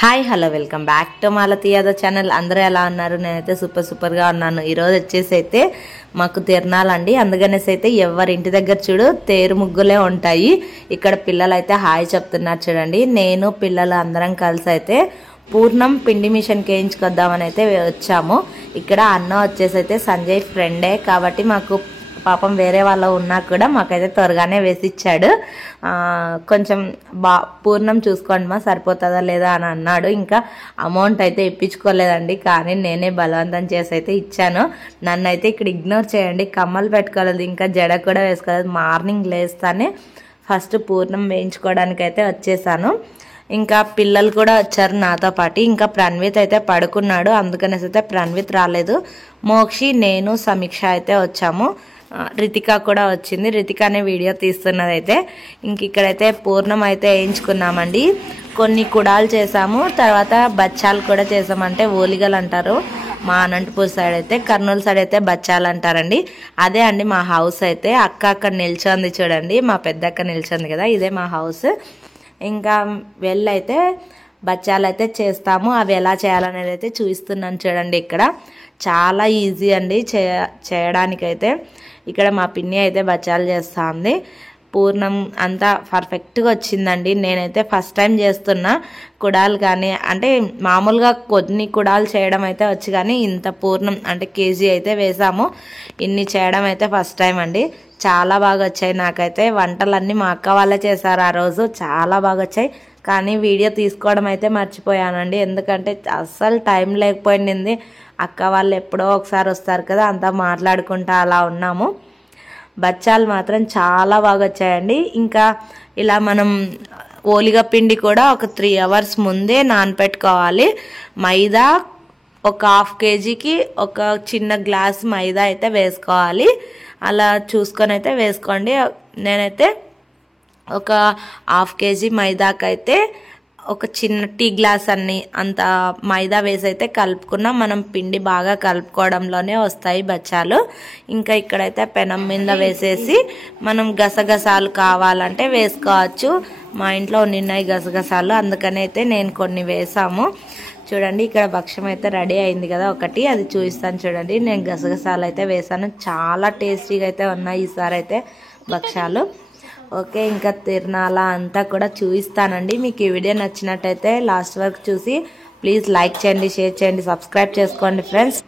Hi hello welcome back to Malathi Yadav channel. అందరూ ఎలా ఉన్నారు? నేనైతే సూపర్గా ఉన్నాను. ఈరోజు వచ్చేసి అయితే మాకు తిరణాలండి. అందుకనేసి అయితే ఎవరి ఇంటి దగ్గర చూడు తేరు ముగ్గులే ఉంటాయి. ఇక్కడ పిల్లలు అయితే హాయ్ చెప్తున్నారు చూడండి. నేను పిల్లలు అందరం కలిసి అయితే పూర్ణం పిండి మిషన్కి వేయించుకొద్దామని అయితే వచ్చాము. ఇక్కడ అన్న వచ్చేసి అయితే సంజయ్ ఫ్రెండే కాబట్టి మాకు పాపం వేరే వాళ్ళు ఉన్నా కూడా మాకైతే త్వరగానే వేసిచ్చాడు. కొంచెం పూర్ణం చూసుకోండి మా సరిపోతుందా లేదా అని అన్నాడు. ఇంకా అమౌంట్ అయితే ఇప్పించుకోలేదండి, కానీ నేనే బలవంతం చేసి అయితే ఇచ్చాను. నన్ను అయితే ఇక్కడ ఇగ్నోర్ చేయండి. కమ్మలు పెట్టుకోలేదు, ఇంకా జడ కూడా వేసుకోలేదు. మార్నింగ్ లేస్తానే ఫస్ట్ పూర్ణం వేయించుకోవడానికి అయితే వచ్చేసాను. ఇంకా పిల్లలు కూడా వచ్చారు నాతో పాటు. ఇంకా ప్రణవిత్ అయితే పడుకున్నాడు, అందుకనేసి అయితే ప్రణవిత్ రాలేదు. మోక్షి, నేను, సమీక్ష అయితే వచ్చాము. రితిక కూడా వచ్చింది. రితికనే వీడియో తీస్తున్నది అయితే. ఇంక ఇక్కడైతే పూర్ణం అయితే వేయించుకున్నామండి. కొన్ని కుడాలు చేసాము, తర్వాత బచ్చాలు కూడా చేసామంటే ఓలిగలు అంటారు మా అనంతపూర్ సైడ్ అయితే. కర్నూలు సైడ్ అయితే బచ్చాలు అంటారండి. అదే అండి మా హౌస్ అయితే. అక్క అక్కడ నిల్చొంది చూడండి, మా పెద్ద అక్క నిల్చొంది కదా, ఇదే మా హౌస్. ఇంకా వెళ్ళైతే బచ్చాలు అయితే చేస్తాము. అవి ఎలా చేయాలనేది అయితే చూపిస్తున్నాను చూడండి. ఇక్కడ చాలా ఈజీ అండి చేయడానికైతే. ఇక్కడ మా పిన్ని అయితే బచ్చాలు చేస్తూ ఉంది. పూర్ణం అంతా పర్ఫెక్ట్గా వచ్చిందండి. నేనైతే ఫస్ట్ టైం చేస్తున్నా కుడాలు, కానీ అంటే మామూలుగా కొన్ని కుడాలు చేయడం అయితే వచ్చు, కానీ ఇంత పూర్ణం అంటే కేజీ అయితే వేసాము. ఇన్ని చేయడం అయితే ఫస్ట్ టైం అండి. చాలా బాగా వచ్చాయి. నాకైతే వంటలన్నీ మా అక్క వాళ్ళే చేశారు ఆ రోజు. చాలా బాగా వచ్చాయి, కానీ వీడియో తీసుకోవడం అయితే మర్చిపోయానండి. ఎందుకంటే అస్సలు టైం లేకపోయింది. అక్క వాళ్ళు ఎప్పుడో ఒకసారి వస్తారు కదా, అంతా మాట్లాడుకుంటా అలా ఉన్నాము. బచ్చాలు మాత్రం చాలా బాగా వచ్చాయండి. ఇంకా ఇలా మనం ఓలిగ పిండి కూడా ఒక 3 hours ముందే నానపెట్టుకోవాలి. మైదా ఒక 1/2 kgకి ఒక చిన్న గ్లాస్ మైదా అయితే వేసుకోవాలి. అలా చూసుకొని అయితే వేసుకోండి. నేనైతే ఒక 1/2 kg మైదాకైతే ఒక చిన్న టీ గ్లాస్ అంత మైదా వేసి అయితే కలుపుకున్నాం. మనం పిండి బాగా కలుపుకోవడంలోనే వస్తాయి బచ్చాలు. ఇంకా ఇక్కడైతే పెనం మీద వేసేసి మనం గసగసాలు కావాలంటే వేసుకోవచ్చు. మా ఇంట్లో ఉన్నాయి గసగసాలు, అందుకని అయితే నేను కొన్ని వేసాము. చూడండి ఇక్కడ భక్ష్యం అయితే రెడీ అయింది కదా, ఒకటి అది చూపిస్తాను చూడండి. నేను గసగసాలు అయితే వేసాను. చాలా టేస్టీగా అయితే ఉన్నాయి ఈసారి అయితే భక్ష్యాలు. ఓకే, ఇంకా తిరణాల అంతా కూడా చూపిస్తానండి. మీకు ఈ వీడియో నచ్చినట్టయితే లాస్ట్ వరకు చూసి ప్లీజ్ లైక్ చేయండి, షేర్ చేయండి, సబ్స్క్రైబ్ చేసుకోండి ఫ్రెండ్స్.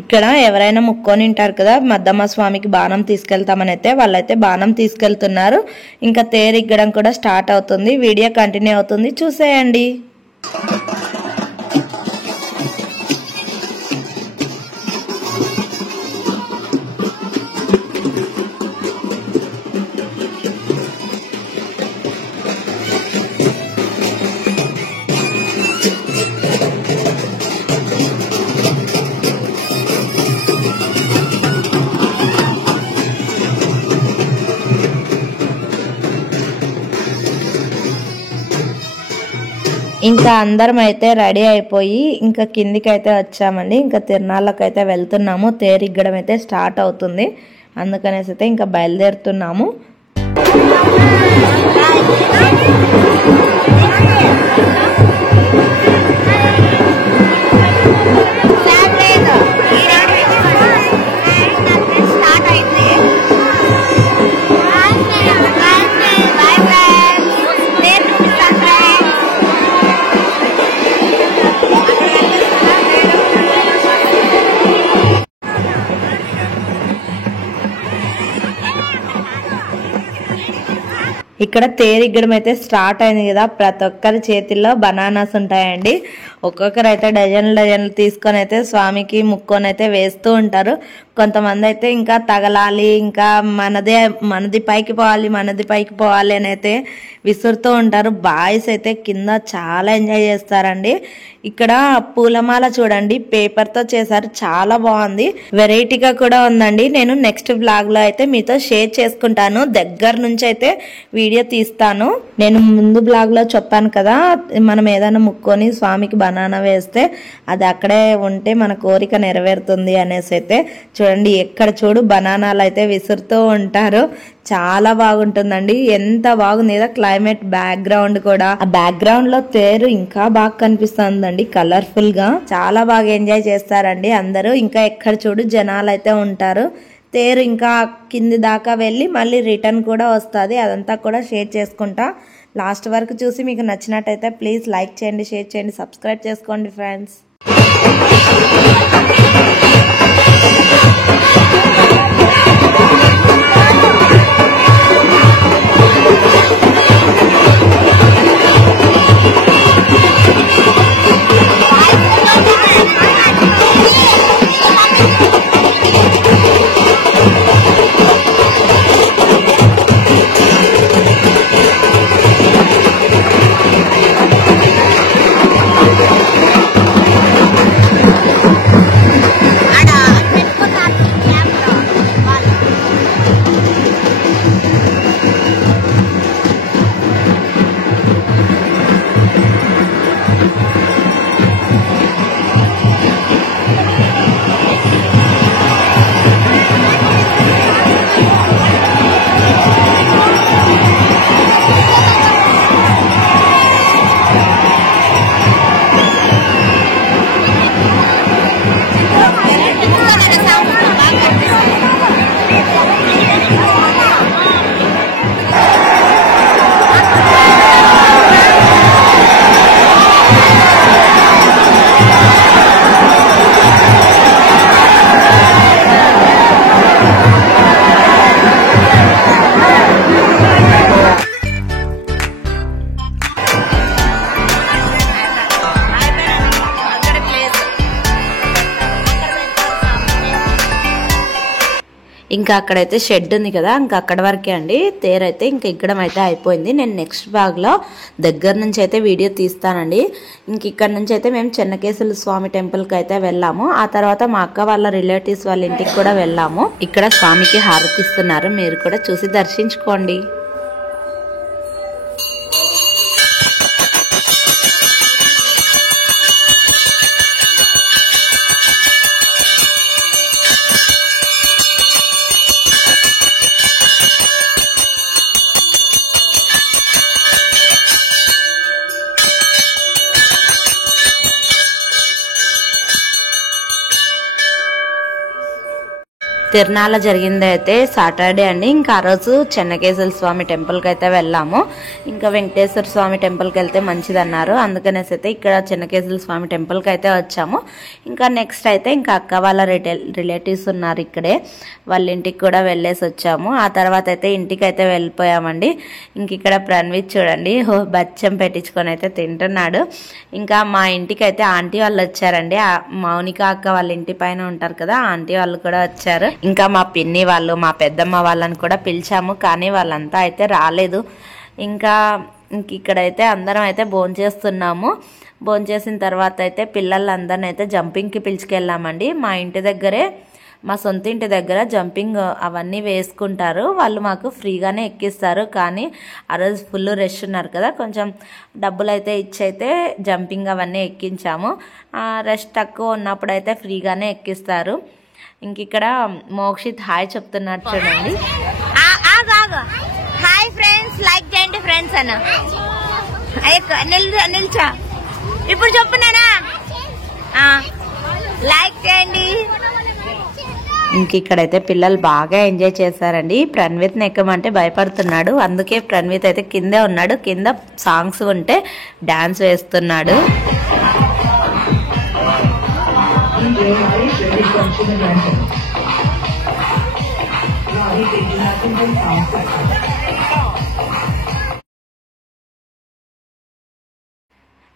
ఇక్కడ ఎవరైనా ముక్కొని ఉంటారు కదా, మద్దమ్మ స్వామికి బాణం తీసుకెళ్తామని అయితే వాళ్ళైతే బాణం తీసుకెళ్తున్నారు. ఇంకా తేరిగ్గడం కూడా స్టార్ట్ అవుతుంది. వీడియో కంటిన్యూ అవుతుంది, చూసేయండి. ఇంకా అందరం అయితే రెడీ అయిపోయి ఇంకా కిందికి అయితే వచ్చామండి. ఇంకా తిరణాలకు అయితే వెళ్తున్నాము. తేరిగ్గడం అయితే స్టార్ట్ అవుతుంది, అందుకనేసి అయితే ఇంకా బయలుదేరుతున్నాము. ఇక్కడ తేరిగ్గడం అయితే స్టార్ట్ అయింది కదా. ప్రతి ఒక్కరి చేతిలో బనానాస్ ఉంటాయండి. ఒక్కొక్కరు అయితే డజన్లు తీసుకొని అయితే స్వామికి ముక్కొని అయితే వేస్తూ ఉంటారు. కొంతమంది అయితే ఇంకా తగలాలి, ఇంకా మనది పైకి పోవాలి అని అయితే విసురుతూ ఉంటారు. బాయ్స్ అయితే కింద చాలా ఎంజాయ్ చేస్తారండి. ఇక్కడ పూలమాల చూడండి, పేపర్తో చేశారు, చాలా బాగుంది, వెరైటీగా కూడా ఉందండి. నేను నెక్స్ట్ బ్లాగ్ లో అయితే మీతో షేర్ చేసుకుంటాను. దగ్గర నుంచి అయితే వీడియో వీడియో తీస్తాను. నేను ముందు బ్లాగ్ లో చెప్పాను కదా, మనం ఏదైనా ముక్కొని స్వామికి బనానా వేస్తే అది అక్కడే ఉంటే మన కోరిక నెరవేరుతుంది అనేసి అయితే చూడండి, ఎక్కడ చూడు బనానాలు అయితే విసురుతూ ఉంటారు. చాలా బాగుంటుందండి. ఎంత బాగుంది కదా క్లైమేట్, బ్యాక్గ్రౌండ్ కూడా. ఆ బ్యాక్గ్రౌండ్ లో తేరు ఇంకా బాగా కనిపిస్తుందండి, కలర్ఫుల్ గా. చాలా బాగా ఎంజాయ్ చేస్తారండి అందరూ. ఇంకా ఎక్కడ చూడు జనాలు అయితే ఉంటారు. తేరు ఇంకా కింది దాకా వెళ్ళి మళ్ళీ రిటర్న్ కూడా వస్తుంది. అదంతా కూడా షేర్ చేసుకుంటా. లాస్ట్ వరకు చూసి మీకు నచ్చినట్టయితే ప్లీజ్ లైక్ చేయండి, షేర్ చేయండి, సబ్స్క్రైబ్ చేసుకోండి ఫ్రెండ్స్. ఇంకా అక్కడైతే షెడ్ ఉంది కదా, ఇంకా అక్కడ వరకే అండి తేరైతే ఇంకా ఎక్కడం అయితే అయిపోయింది. నేను నెక్స్ట్ భాగ్లో దగ్గర నుంచి అయితే వీడియో తీస్తానండి. ఇంక ఇక్కడ నుంచి అయితే మేము చెన్నకేశ్వర స్వామి టెంపుల్కి అయితే వెళ్ళాము. ఆ తర్వాత మా అక్క వాళ్ళ రిలేటివ్స్ వాళ్ళ ఇంటికి కూడా వెళ్ళాము. ఇక్కడ స్వామికి హారతి ఇస్తున్నారు, మీరు కూడా చూసి దర్శించుకోండి. తిరునాళ్ళ జరిగింది అయితే సాటర్డే అండి. ఇంకా ఆ రోజు చెన్నకేశ్వర స్వామి టెంపుల్కి అయితే వెళ్ళాము. ఇంకా వెంకటేశ్వర స్వామి టెంపుల్కి వెళ్తే మంచిది అన్నారు, అందుకనేసి అయితే ఇక్కడ చెన్నకేశ్వర స్వామి టెంపుల్కి అయితే వచ్చాము. ఇంకా నెక్స్ట్ అయితే ఇంకా అక్క వాళ్ళ రిలేటివ్స్ ఉన్నారు ఇక్కడే, వాళ్ళ ఇంటికి కూడా వెళ్ళేసి వచ్చాము. ఆ తర్వాత అయితే ఇంటికి అయితే వెళ్ళిపోయామండి. ఇంక ఇక్కడ ప్రణవిత్ చూడండి బచ్చం పెట్టించుకొని అయితే తింటున్నాడు. ఇంకా మా ఇంటికి అయితే ఆంటీ వాళ్ళు వచ్చారండి, మౌనిక అక్క వాళ్ళ ఇంటి పైన ఉంటారు కదా, ఆంటీ వాళ్ళు కూడా వచ్చారు. ఇంకా మా పిన్ని వాళ్ళు, మా పెద్దమ్మ వాళ్ళని కూడా పిలిచాము, కానీ వాళ్ళంతా అయితే రాలేదు. ఇంక ఇక్కడైతే అందరం అయితే భోంచేస్తున్నాము. భోంచేసిన తర్వాత అయితే పిల్లలందరిని అయితే జంపింగ్కి పిలుచుకెళ్ళామండి. మా ఇంటి దగ్గరే, మా సొంత ఇంటి దగ్గర జంపింగ్ అవన్నీ వేసుకుంటారు, వాళ్ళు మాకు ఫ్రీగానే ఎక్కిస్తారు. కానీ ఆ రోజు ఫుల్ రష్ ఉన్నారు కదా, కొంచెం డబ్బులు అయితే ఇచ్చైతే జంపింగ్ అవన్నీ ఎక్కించాము. రష్ తక్కువ ఉన్నప్పుడు అయితే ఫ్రీగానే ఎక్కిస్తారు. ఇంక ఇక్కడ మోక్షిత్ హాయ్ చెప్తున్నారు చూడండి. హాయ్ ఫ్రెండ్స్, లైక్ చేయండి ఫ్రెండ్స్ అన్న నిల్చా. ఇప్పుడు చెప్పున్నానా, లైక్ చేయండి. ఇంక ఇక్కడైతే పిల్లలు బాగా ఎంజాయ్ చేశారండి. ప్రణవిత్ని ఎక్కమంటే భయపడుతున్నాడు, అందుకే ప్రణవిత్ అయితే కిందే ఉన్నాడు. కింద సాంగ్స్ ఉంటే డాన్స్ వేస్తున్నాడు.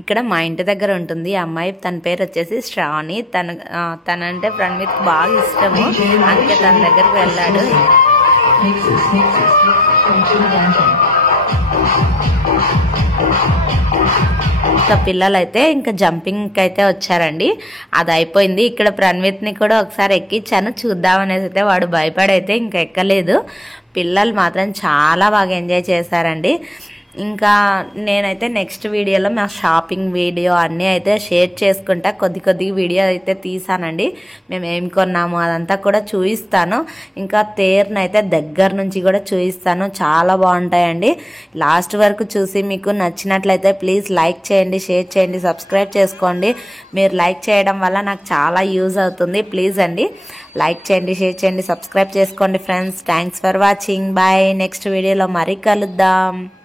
ఇక్కడ మా ఇంటి దగ్గర ఉంటుంది ఆ అమ్మాయి, తన పేరు వచ్చేసి శ్రావణి. తనంటే ప్రణవిత్ బాగా ఇష్టము, అందుకే తన దగ్గరకు వెళ్ళాడు. ఇంకా పిల్లలైతే ఇంకా జంపింగ్కి అయితే వచ్చారండి, అది అయిపోయింది. ఇక్కడ ప్రణవిత్ని కూడా ఒకసారి ఎక్కించాను చూద్దామనేసి అయితే వాడు భయపడైతే ఇంకా ఎక్కలేదు. పిల్లలు మాత్రం చాలా బాగా ఎంజాయ్ చేశారండి. ఇంకా నేనైతే నెక్స్ట్ వీడియోలో మా షాపింగ్ వీడియో అన్నీ అయితే షేర్ చేసుకుంటా. కొద్ది వీడియో అయితే తీసానండి. మేము ఏం కొన్నాము అదంతా కూడా చూపిస్తాను. ఇంకా తేరునైతే దగ్గర నుంచి కూడా చూపిస్తాను. చాలా బాగుంటాయండి. లాస్ట్ వరకు చూసి మీకు నచ్చినట్లయితే ప్లీజ్ లైక్ చేయండి, షేర్ చేయండి, సబ్స్క్రైబ్ చేసుకోండి. మీరు లైక్ చేయడం వల్ల నాకు చాలా యూజ్ అవుతుంది. ప్లీజ్ అండి లైక్ చేయండి, షేర్ చేయండి, సబ్స్క్రైబ్ చేసుకోండి friends. Thanks for watching. Bye. Next వీడియోలో మరీ కలుద్దాం.